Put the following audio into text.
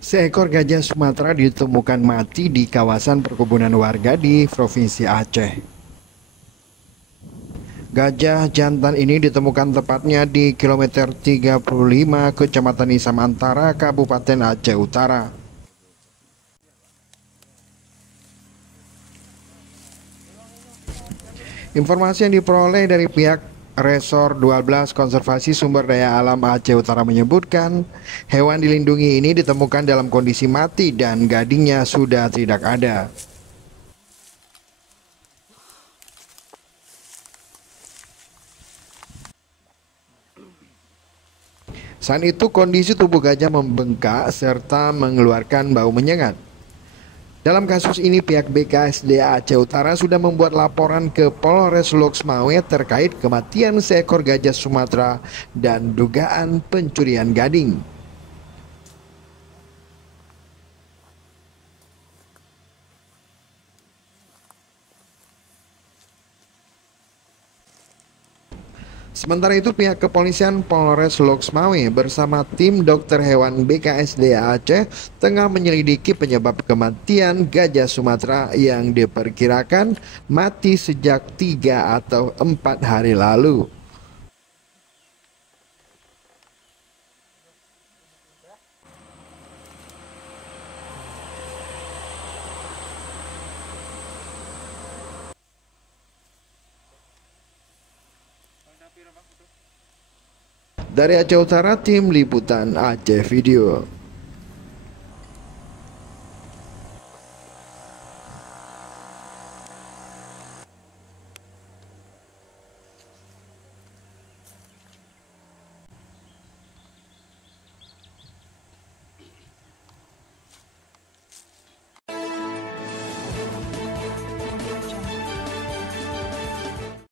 Seekor gajah Sumatera ditemukan mati di kawasan perkebunan warga di Provinsi Aceh. Gajah jantan ini ditemukan tepatnya di kilometer 35 Kecamatan Nisamantara, Kabupaten Aceh Utara. Informasi yang diperoleh dari pihak Resor 12 Konservasi Sumber Daya Alam Aceh Utara menyebutkan hewan dilindungi ini ditemukan dalam kondisi mati dan gadingnya sudah tidak ada. Saat itu kondisi tubuh gajah membengkak serta mengeluarkan bau menyengat. Dalam kasus ini pihak BKSDA Aceh Utara sudah membuat laporan ke Polres Loksmawe terkait kematian seekor gajah Sumatera dan dugaan pencurian gading. Sementara itu pihak kepolisian Polres Loksmawe bersama tim dokter hewan BKSDA Aceh tengah menyelidiki penyebab kematian gajah Sumatera yang diperkirakan mati sejak 3 atau 4 hari lalu. Dari Aceh Utara, tim liputan Aceh Video.